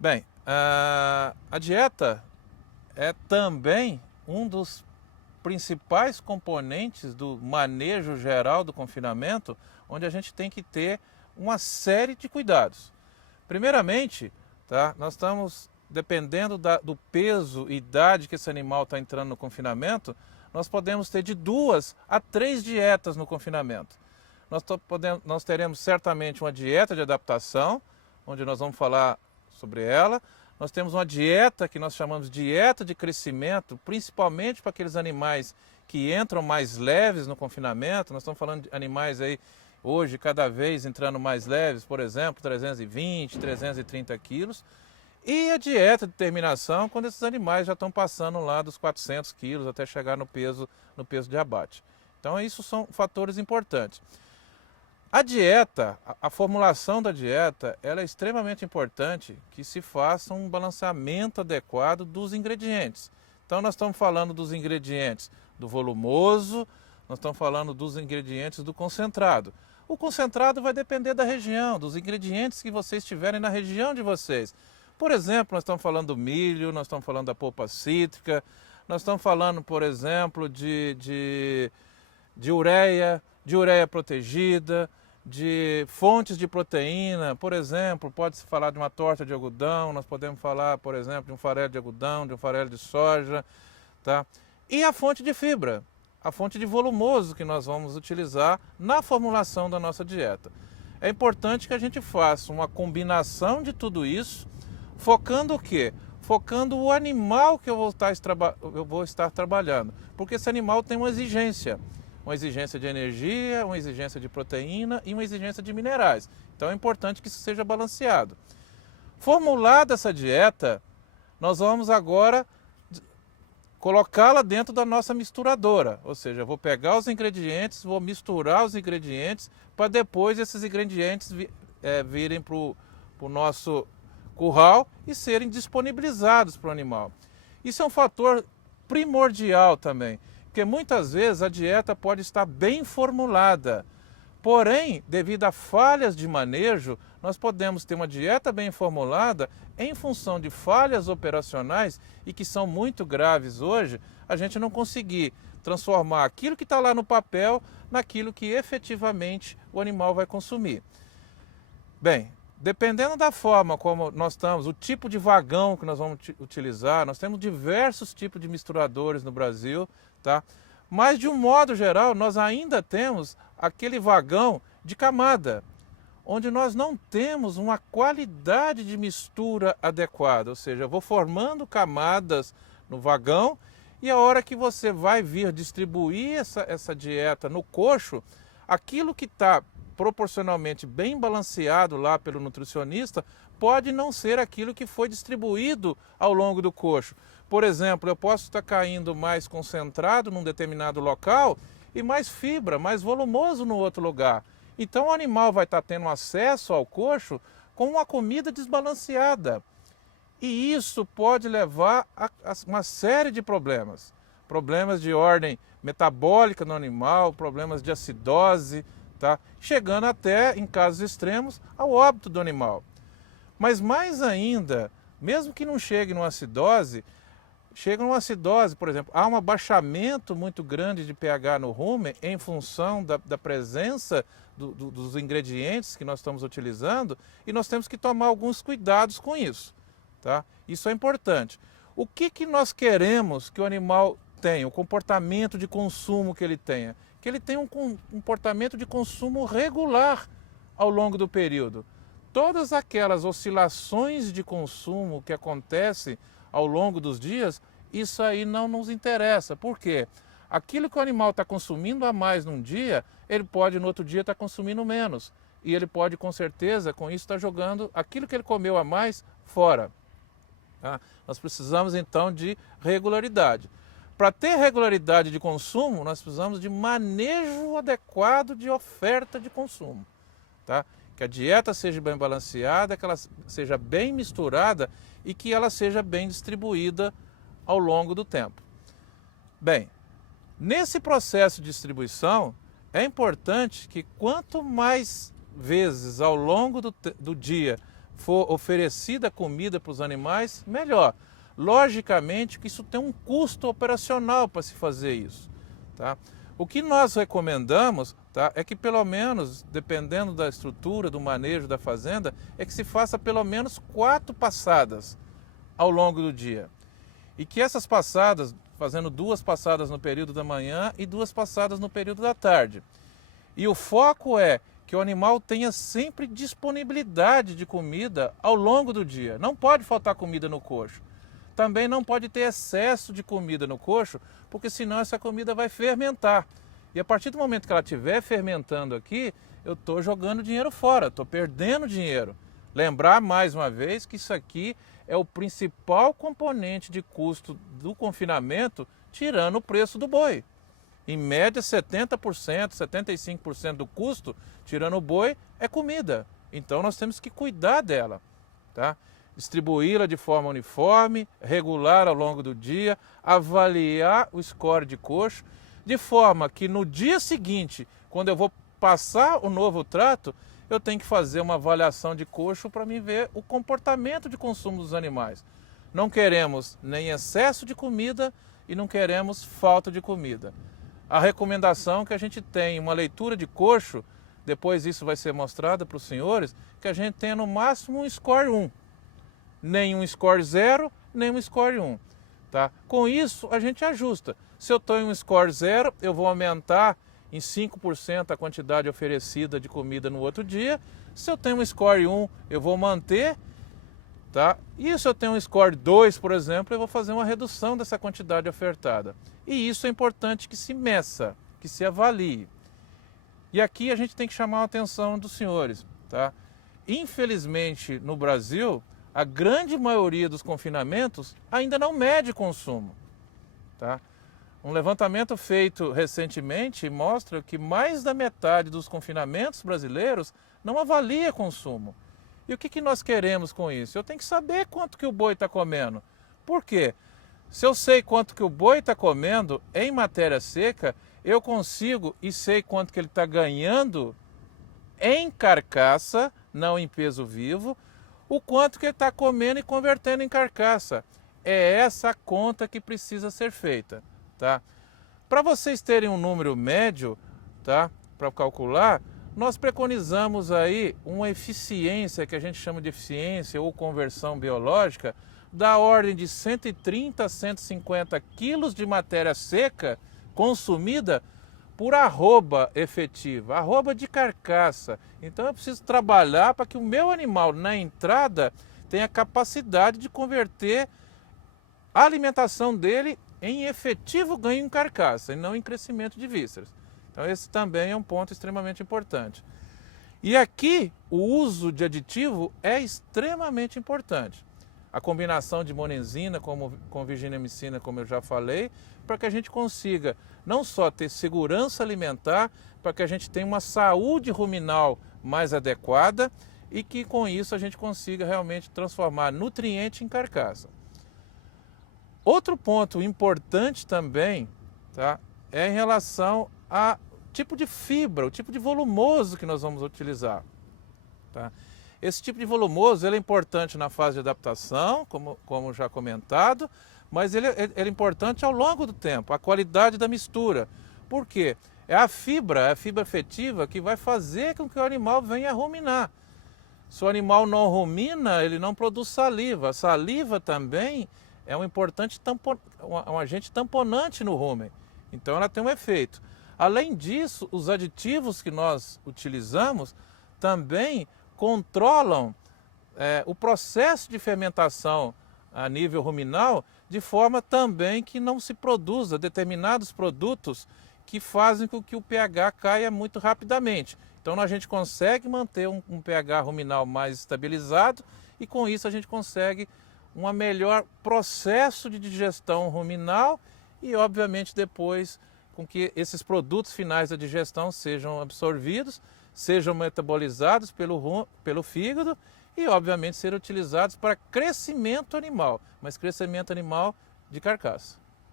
Bem, a dieta é também um dos principais componentes do manejo geral do confinamento, onde a gente tem que ter uma série de cuidados. Primeiramente, tá, nós estamos, dependendo do peso e idade que esse animal está entrando no confinamento, nós podemos ter de 2 a 3 dietas no confinamento. Nós teremos certamente uma dieta de adaptação, onde nós vamos falar sobre ela. Nós temos uma dieta que nós chamamos de dieta de crescimento, principalmente para aqueles animais que entram mais leves no confinamento. Nós estamos falando de animais aí hoje cada vez entrando mais leves, por exemplo, 320, 330 quilos. E a dieta de terminação, quando esses animais já estão passando lá dos 400 quilos até chegar no peso de abate. Então, isso são fatores importantes. A dieta, a formulação da dieta, ela é extremamente importante que se faça um balanceamento adequado dos ingredientes. Então nós estamos falando dos ingredientes do volumoso, nós estamos falando dos ingredientes do concentrado. O concentrado vai depender da região, dos ingredientes que vocês tiverem na região de vocês. Por exemplo, nós estamos falando do milho, nós estamos falando da polpa cítrica, nós estamos falando, por exemplo, de ureia protegida, de fontes de proteína. Por exemplo, pode-se falar de uma torta de algodão, nós podemos falar, por exemplo, de um farelo de algodão, de um farelo de soja, tá? E a fonte de fibra, a fonte de volumoso que nós vamos utilizar na formulação da nossa dieta. É importante que a gente faça uma combinação de tudo isso, focando o quê? Focando o animal que eu vou estar trabalhando, porque esse animal tem uma exigência de energia, uma exigência de proteína e uma exigência de minerais. Então é importante que isso seja balanceado. Formulada essa dieta, nós vamos agora colocá-la dentro da nossa misturadora, ou seja, eu vou pegar os ingredientes, vou misturar os ingredientes para depois esses ingredientes virem para o nosso curral e serem disponibilizados para o animal. Isso é um fator primordial também, porque muitas vezes a dieta pode estar bem formulada, porém, devido a falhas de manejo, nós podemos ter uma dieta bem formulada em função de falhas operacionais e que são muito graves hoje, a gente não conseguir transformar aquilo que está lá no papel naquilo que efetivamente o animal vai consumir. Bem, dependendo da forma como nós estamos, o tipo de vagão que nós vamos utilizar, nós temos diversos tipos de misturadores no Brasil, tá? Mas de um modo geral, nós ainda temos aquele vagão de camada, onde nós não temos uma qualidade de mistura adequada, ou seja, eu vou formando camadas no vagão e a hora que você vai vir distribuir essa dieta no coxo, aquilo que está proporcionalmente bem balanceado lá pelo nutricionista, pode não ser aquilo que foi distribuído ao longo do coxo. Por exemplo, eu posso estar caindo mais concentrado num determinado local e mais fibra, mais volumoso no outro lugar. Então o animal vai estar tendo acesso ao coxo com uma comida desbalanceada. E isso pode levar a uma série de problemas. Problemas de ordem metabólica no animal, problemas de acidose, tá? Chegando até, em casos extremos, ao óbito do animal. Mas mais ainda, mesmo que não chegue numa acidose, chega numa acidose, por exemplo, há um abaixamento muito grande de pH no rumen em função da presença dos ingredientes que nós estamos utilizando e nós temos que tomar alguns cuidados com isso, tá? Isso é importante. O que nós queremos que o animal tenha, o comportamento de consumo que ele tenha? Que ele tenha um comportamento de consumo regular ao longo do período. Todas aquelas oscilações de consumo que acontecem ao longo dos dias, isso aí não nos interessa. Por quê? Aquilo que o animal está consumindo a mais num dia, ele pode no outro dia estar consumindo menos. E ele pode, com certeza, com isso, estar jogando aquilo que ele comeu a mais fora. Tá? Nós precisamos, então, de regularidade. Para ter regularidade de consumo, nós precisamos de manejo adequado de oferta de consumo. Tá? Que a dieta seja bem balanceada, que ela seja bem misturada e que ela seja bem distribuída ao longo do tempo. Bem, nesse processo de distribuição, é importante que quanto mais vezes ao longo do dia for oferecida comida para os animais, melhor. Logicamente que isso tem um custo operacional para se fazer isso, tá? O que nós recomendamos, tá, é que pelo menos, dependendo da estrutura, do manejo da fazenda, é que se faça pelo menos 4 passadas ao longo do dia. E que essas passadas, fazendo 2 passadas no período da manhã e 2 passadas no período da tarde. E o foco é que o animal tenha sempre disponibilidade de comida ao longo do dia. Não pode faltar comida no coxo. Também não pode ter excesso de comida no coxo, porque senão essa comida vai fermentar. E a partir do momento que ela estiver fermentando aqui, eu estou jogando dinheiro fora, estou perdendo dinheiro. Lembrar mais uma vez que isso aqui é o principal componente de custo do confinamento, tirando o preço do boi. Em média, 70%, 75% do custo, tirando o boi, é comida. Então nós temos que cuidar dela, tá? Distribuí-la de forma uniforme, regular ao longo do dia, avaliar o score de coxo, de forma que no dia seguinte, quando eu vou passar o novo trato, eu tenho que fazer uma avaliação de coxo para mim ver o comportamento de consumo dos animais. Não queremos nem excesso de comida e não queremos falta de comida. A recomendação é que a gente tenha uma leitura de coxo, depois isso vai ser mostrado para os senhores, que a gente tenha no máximo um score 1. Nem um score 0, nem um score 1. Tá? Com isso, a gente ajusta. Se eu estou em um score 0, eu vou aumentar em 5% a quantidade oferecida de comida no outro dia. Se eu tenho um score 1, eu vou manter. Tá? E se eu tenho um score 2, por exemplo, eu vou fazer uma redução dessa quantidade ofertada. E isso é importante que se meça, que se avalie. E aqui a gente tem que chamar a atenção dos senhores. Tá? Infelizmente, no Brasil, a grande maioria dos confinamentos ainda não mede consumo. Tá? Um levantamento feito recentemente mostra que mais da metade dos confinamentos brasileiros não avalia consumo. E o que nós queremos com isso? Eu tenho que saber quanto que o boi está comendo. Por quê? Se eu sei quanto que o boi está comendo em matéria seca, eu consigo e sei quanto que ele está ganhando em carcaça, não em peso vivo, o quanto que ele está comendo e convertendo em carcaça. É essa a conta que precisa ser feita. Tá? Para vocês terem um número médio, tá? Para calcular, nós preconizamos aí uma eficiência, que a gente chama de eficiência ou conversão biológica, da ordem de 130 a 150 quilos de matéria seca consumida por arroba efetiva, arroba de carcaça. Então eu preciso trabalhar para que o meu animal na entrada tenha capacidade de converter a alimentação dele em efetivo ganho em carcaça e não em crescimento de vísceras. Então esse também é um ponto extremamente importante. E aqui o uso de aditivo é extremamente importante. A combinação de monenzina com virginamicina, como eu já falei, para que a gente consiga não só ter segurança alimentar, para que a gente tenha uma saúde ruminal mais adequada e que com isso a gente consiga realmente transformar nutriente em carcaça. Outro ponto importante também, tá, é em relação ao tipo de fibra, o tipo de volumoso que nós vamos utilizar. Tá? Esse tipo de volumoso ele é importante na fase de adaptação, como já comentado, mas ele é importante ao longo do tempo, a qualidade da mistura. Por quê? É a fibra afetiva que vai fazer com que o animal venha a ruminar. Se o animal não rumina, ele não produz saliva. A saliva também é um importante um agente tamponante no rumen. Então ela tem um efeito. Além disso, os aditivos que nós utilizamos também controlam o processo de fermentação a nível ruminal, de forma também que não se produza determinados produtos que fazem com que o pH caia muito rapidamente. Então a gente consegue manter um pH ruminal mais estabilizado e com isso a gente consegue um melhor processo de digestão ruminal e obviamente depois com que esses produtos finais da digestão sejam absorvidos, sejam metabolizados pelo fígado e obviamente serem utilizados para crescimento animal, mas crescimento animal de carcaça.